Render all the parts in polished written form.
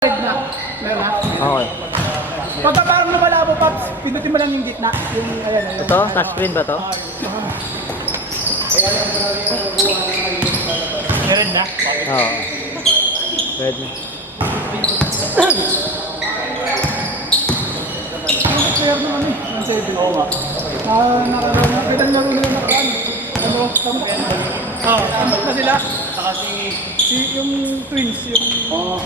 Na. Meron na? Okay. Pagka parang lumalabo, Paps, pindutin mo lang yung gitna. Yung, ayan, ayan. Ito, touchscreen ba to? Meron na? Oo. Pwede. Meron na kami. 1.7. Oo nga. Nakita nyo laro na nakaan. Ano? Tambak. Oo. Tambak na sila. Saka yung twins, yung... Oo.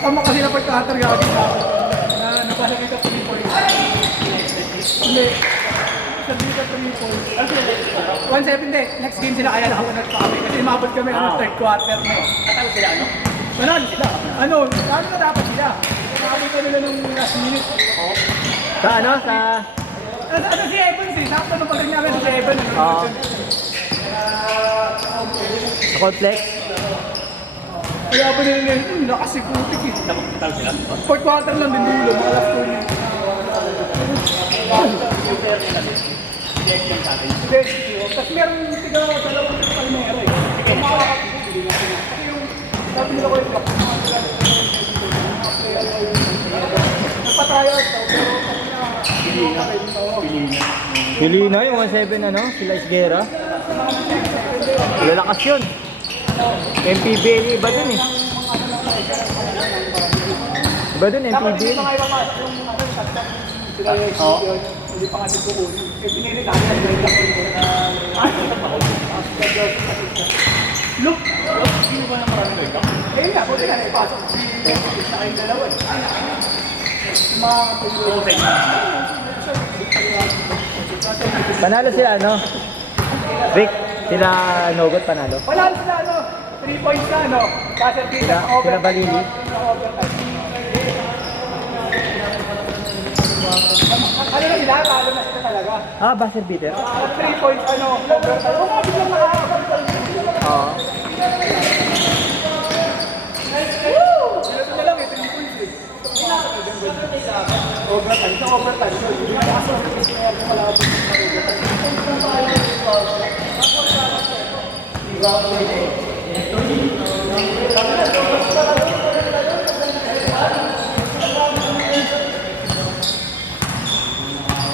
Tama kasi na pagka-hatter gagi sa akin na napasakita 3 points. Hindi. Sabi ka 3 points. 170. Next game sila kaya nakapunod pa kami. Kasi umabot kami ng third quarter na. Natalo sila ano? Manalo sila. Ano na dapat sila? Nakabot ka nila nung last minute. Sa ano? Sa... Ano si Evans eh? Sakto nung pag namin si Evans. Oo. Sa complex? Kaya pa nila yun, lakas si Putik eh. Fourth quarter lang din dulo, mga last 2 minutes. Tapos meron tiga dalawang palmero eh. Kung makakapagpili natin. Kasi yung sabi nila ko yung block. Nagpa-tryout daw, pero Pili na yung 1.7 ano? Sila Isguera. Lalakas yun. MPBL iba dun eh. Iba dun MPBL. Hindi pa nga dito ko. Pinili natin ang break up Look! Hindi ba naman ang break up? Eh nga, buti nga naipasok. Sa kayong dalawa. Panalo sila ano? Rick, sila Nogot panalo. Panalo sila ano? 3 points na ano? Buzzer beater sa Sila Balili. Ano na sila? Talo na sila talaga. Ah, buzzer beater? 3 points ano? Overtime. Oo nga, biglang nakaka-overtime. Oo. Ito na lang eh, 3 points eh. Overtime. Sa overtime.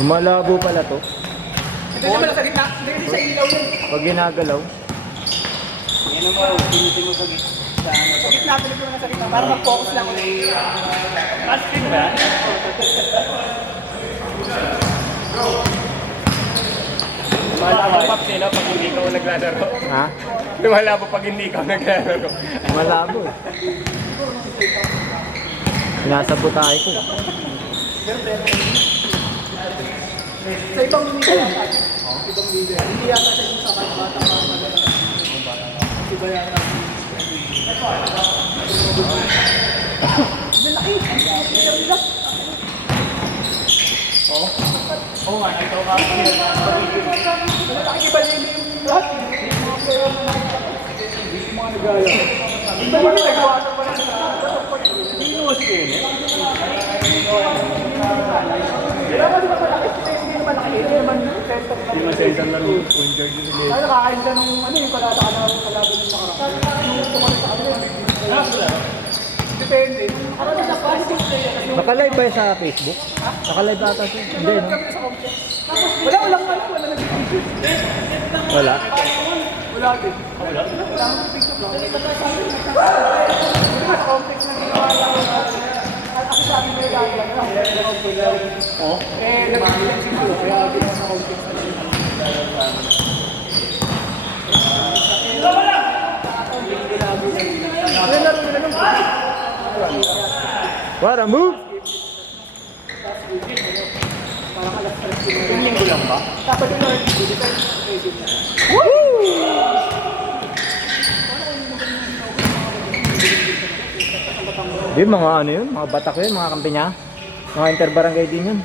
Malabo pala to. Ito naman sa gitna. Hindi sa ilaw yun. Pag ginagalaw. Yan mo, pinitin mo sa gitna. Sa gitna, pinito naman sa gitna. Para mag-focus lang ulit. Basket ba? Malabo pa sila pag hindi ka naglalaro. Ha? Malabo pag hindi ka naglalaro. Malabo eh. Sinasabotay ko. Sa ibang liga yata. Ibang liga. Hindi yata siya yung sa bata pa. Iba yata. Malaki. Oo? Oo nga, ito ka. Malaki ba yun yung lahat? Mga nagala. Iba yun nagawa na pala sa Hindi mo si Kene. kailangan di ba malaki? Hindi naman malaki. Hindi naman center na. Hindi masensang lang yung point guard yung sila. Kaya nakakain ka nung ano yung palata ka na kalaban ng nakaraan. Yung tumalik sa kanila. Depende. Karami sa plastic player. Naka-live ba yun sa Facebook? Naka-live ata siya? Hindi no? Wala lang ano. Wala nag-video. Wala. Wala din. Wala? Wala akong picture lang. Hindi ba sa complex na ginawa lang. Ako sabi mo yung gagawin na. Oo? Eh, nag-ilang siguro. Kaya ginawa sa complex na ginawa. Wala laro nila nung What a move! Yung linggo lang ba? dapat yung Lord, Di, mga ano yun? Mga batak yun, mga kampi niya. Mga interbarangay din yun.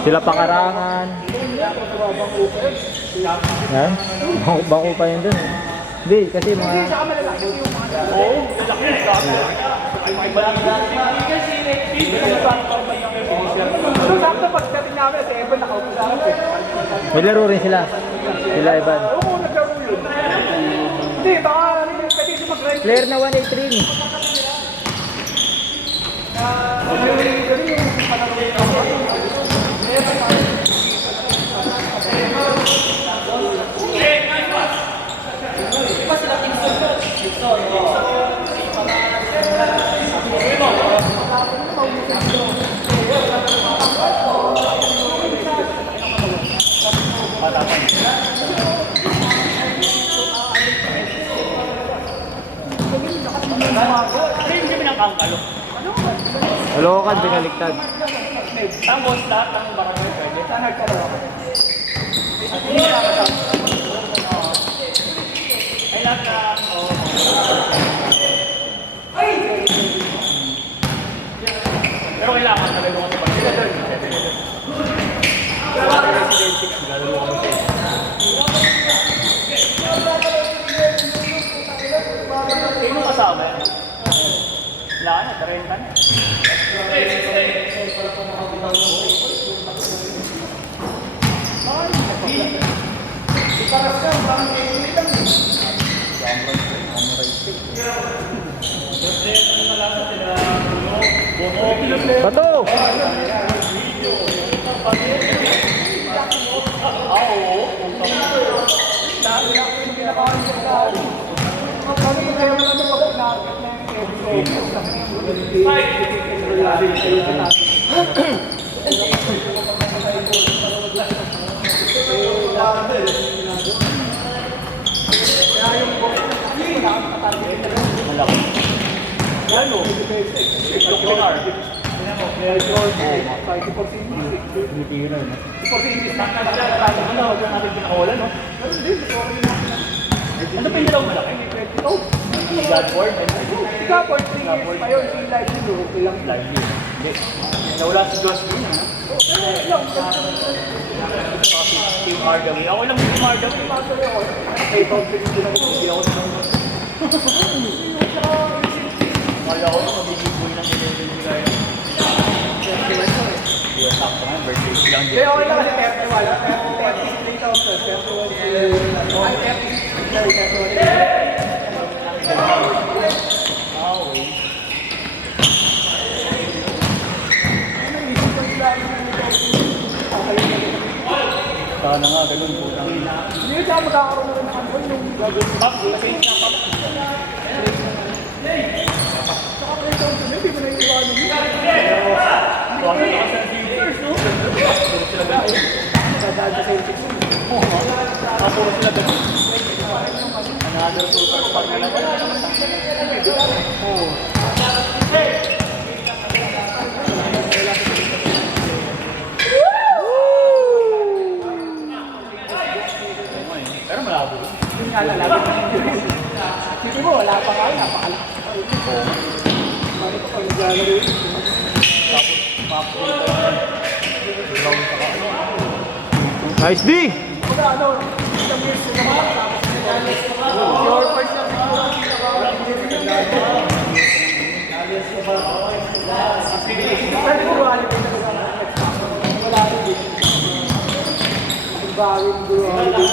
Sila Pakarangan. Yan. Bangko pa yun dun. Hindi, kasi mga... Oo, lalaki na. so sakto pagdating namin sa Evan nakaupo sa akin. May laro rin sila. Sila Evan. Oo, naglaro yun. Hindi, baka pwede siya mag-right Player na 183 ni. Halokan, binaligtad. Tapos lahat ng barangay pwede. Ay lahat na... Pero kailangan talaga mga ito. Sino kasama yan? Wala na, 30 na. Bato! Ano pa yung dalawang malaki? Godboard? Godboard, 3 years pa yun. Si live yun, okay lang. Live yun. Hindi. Nawala si Josh Green, ha? Team Hardaway. Ako lang Team Hardaway. Hey, conflict din ako. Hindi ako naman. Kala ko na mabibigoy ng 11 July. Kaya sakto nga, birthday lang din. Kaya okay lang kasi 30 wala. 30 ay 30. Sana nga, ganun po. Hindi siya magkakaroon na rin ng ano yung gagawin. Map, kasi yung snap Saka pa rin hindi mo na iwanan yun. Baka na kasi ang Lakers, no? Puro sila ganun. Dadaan sa Celtics. Puro sila ganun. Another superstar na naman. Pero malabo. Yung nga lalaki. Sige mo, wala pa nga yun. Napakalakas. Mali pa pag naglalaro yun. Nice D! Kung ano, isang years na naman. Your first na Pwede ko wala din talaga. Wala rin din. Ang bawin ko wala din.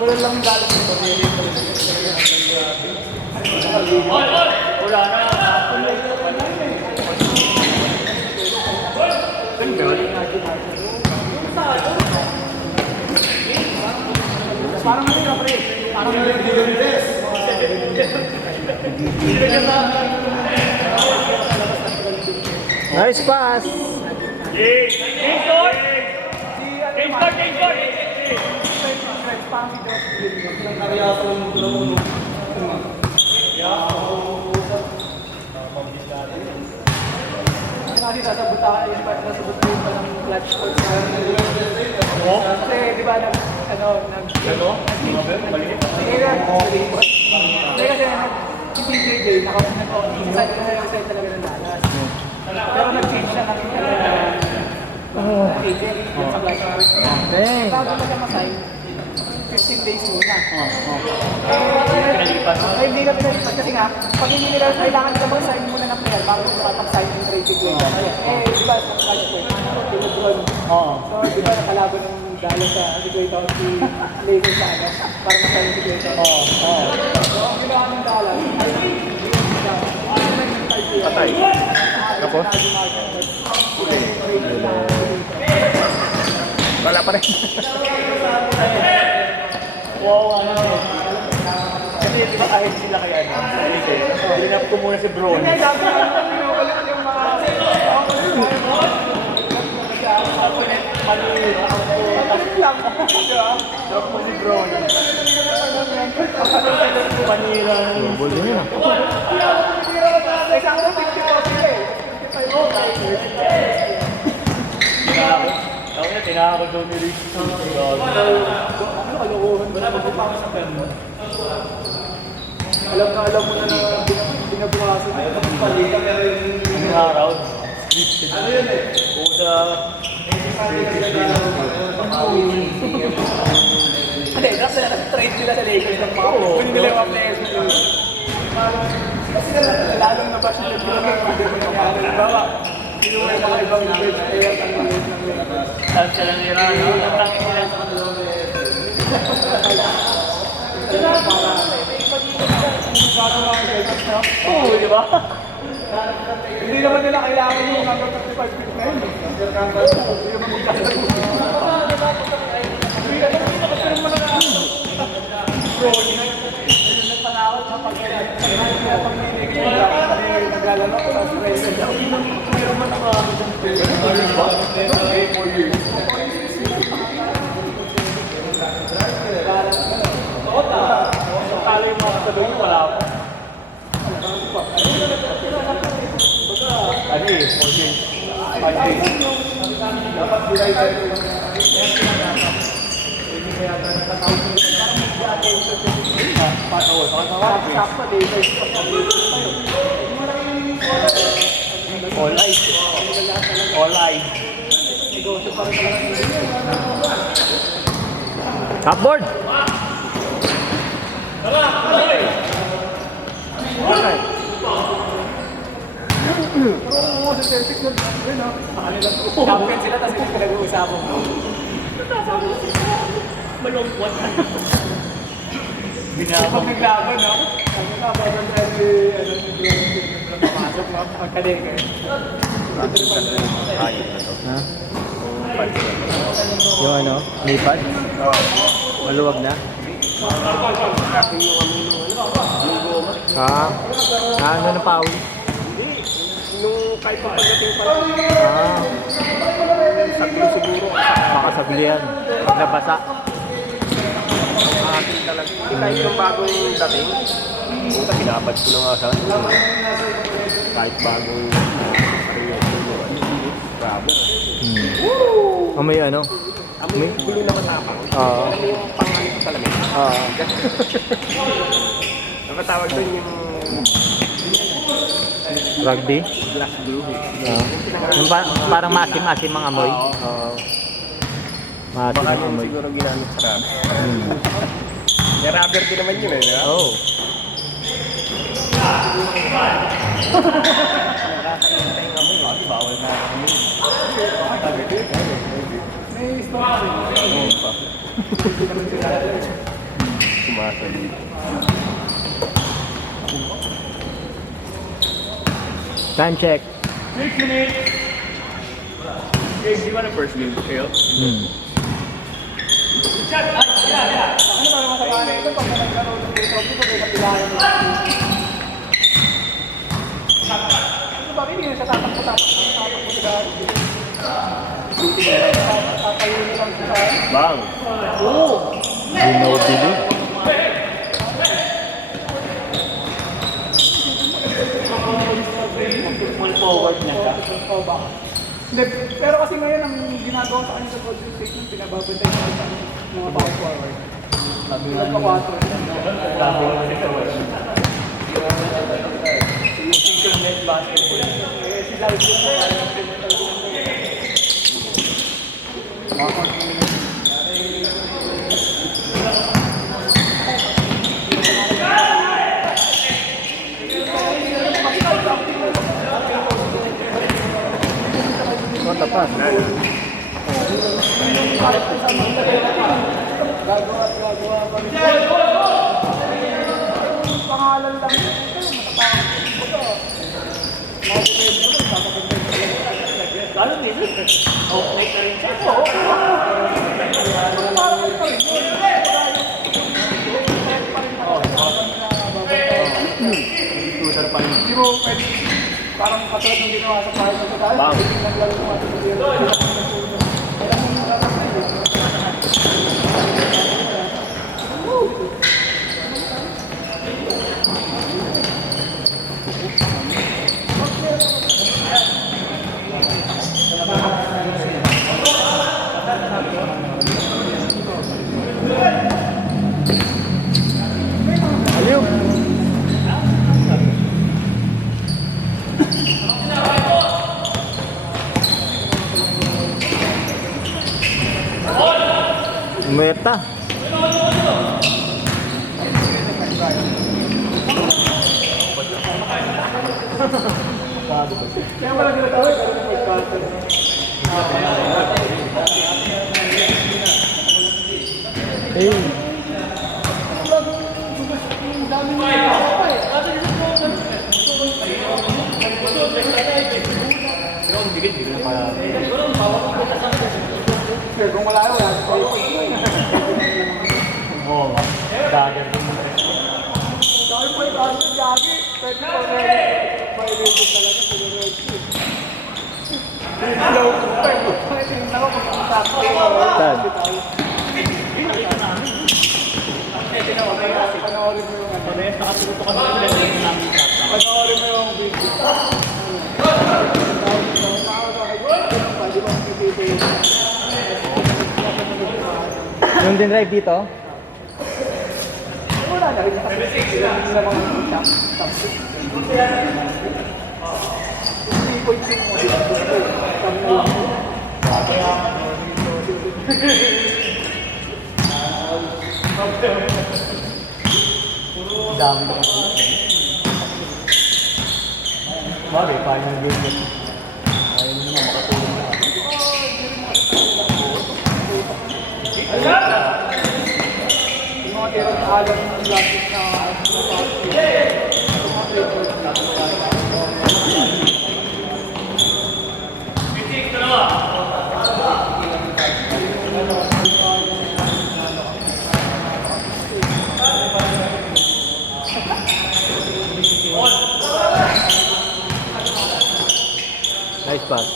Wala lang galit ko. Wala na. Parang ano ka pre? Parang ano Nice pass! Change court! Change court! Change court! Kasi sasabutan ka yung part na sabutin pa ng clutch court. Kasi di ba nag Ano? Maliit. Kasi kasi si TJJ, naka-side talaga ng Dallas. Pero nag-change siya ng agent sa Flash. Okay. Bago na siya masay, 15 days muna. Pinalipas. Ay, hindi na pinalipat kasi nga, pag hindi nila kailangan nila mag-sign muna ng player bago makapag-sign ng trade agreement. Di ba, sa Flash po, pinag-run. Oo. So, di ba, nakalaban ng dalo sa Sigurito si Lakers sa ano, para masaya yung Sigurito. Oo. Oo. So, ang ginawa ng Dallas, Patay. Tapos? Wala pa rin. Wow, ano eh. Kasi di ba ahit sila kay ano? Linap ko muna si Bron. Hindi, sabi nga, pinukulit yung mga... Drop mo si Bron. Panira. Ball din yun ah. Isang 54 sila eh. 55 Ako niya, tinakot daw ni Rick. ano kalokohan ba na magpapang sa ganun? Alam mo na binabukasan. Anong araw? Ano yun eh? Kung sa... Hindi, kasi nag-trade sila sa Lakers ng mga kunin nila yung mga players nila. Kasi lalong nabas nila yung mga nangyari. Bawa, kinuha yung mga ibang bench players ang Lakers ng Lakers. Saan sila nira, no? Ang lang sila. Oo, di ba? Hindi naman nila kailangan yung number 35 feet na yun. Hindi naman nagpanakot sa naglalaro ko sa Australia. Meron man ang mga Kala yung mga kasabay wala pa. Ano eh, 4 days. 5 days. Dapat binay All eyes. All eyes. Cupboard! Champion sila, tapos hindi pinag-uusapan mo. Malungkot. Pag naglaban, no? Sabi ka, bago tayo si pumasok, no? Magkalengke. Ha? Yung ano? Lipad? Maluwag na? Ah, ano na pawis? Nung kahit pa pagdating pa Ah, sagli siguro. baka saglihan. Pag nabasa. Akin talaga. Hindi kahit yung bagong dating. Puta, pinabad ko na nga sa kahit bagong grabe. Amoy ano? Amoy gulo na matapang. Oo. Alam mo yung pangalit ko talaga. Oo. Nakatawag doon yung Rugby? black blue. Yung parang maasim-asim ang amoy. Oo. Maasim Baka ang yun amoy. siguro ginamit sa rubber. Hmm. Yung rubber din naman yun eh, di ba? Oo. Bawal na. May story. Sumasali. Time check. 6 minutes. Di ba na first game kayo? Hmm. Ano ba naman sa kanay ito? Pag nagkaroon ng trophy ko, may kapilahan mo. Ano ba, hindi na siya tatakbo sila. Tatayo na lang sila. Bang! Oo! Ginobili. Full forward niya ka. Hindi, pero kasi ngayon ang ginagawa sa kanya sa Golden State yung pinababantay sa mga power forward. Nagpa-4. Yung single net basketball. Oh, tapat. Pangalan lang. Lalo nito. Okay ka rin siya. Tutor pa rin. Di mo pwede, parang katulad ng ginawa sa kahit na tayo. Bakit? Naglaro ng mga tutor. Aliw. Meta. Kaya wala ginagawa, pero may pagkakal. Hey. Kaya kung wala wala. Oo nga. Dagger mo. Dahil pa yung kaso, Yagi, pwede pa rin. Violated talaga, pinurod. Hello, pwede yung ako magkakasakto. Tad. Panoorin mo yung ano. Nakatuto ka na rin namin sa Panoorin mo yung video. Pwede ba makikita yun? Yung din drive dito. Wala na rin nakasakit. Sila mga top 6. 3.6 mo dito. dami na kasi. Bagay, final game na. Ayaw mo naman makatulong na. Yung mga tirang alam ng lapis na Nice pass.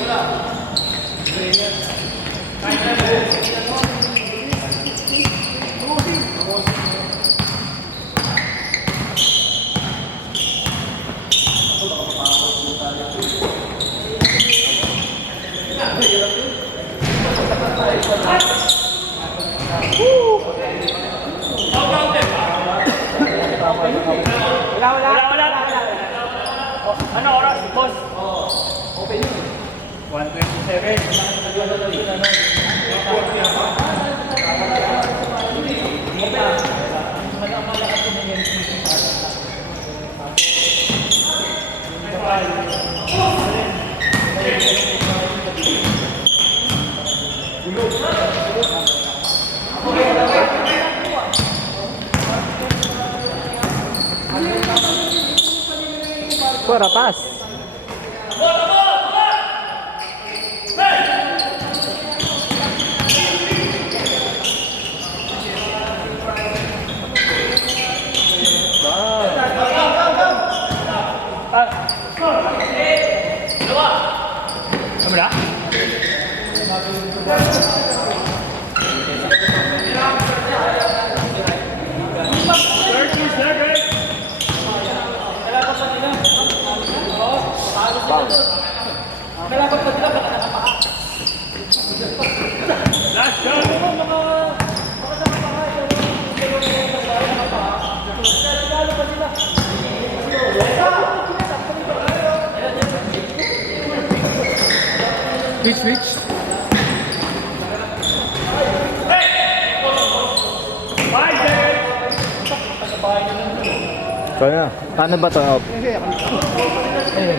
Wala. Ano oras, boss? Open yun. 127. Kuara pass. Ano na? Kalaban pa sila, baka nakapaa. Last shot! Switch. Kaya na. Paano ba to? Sige, ako. Eh.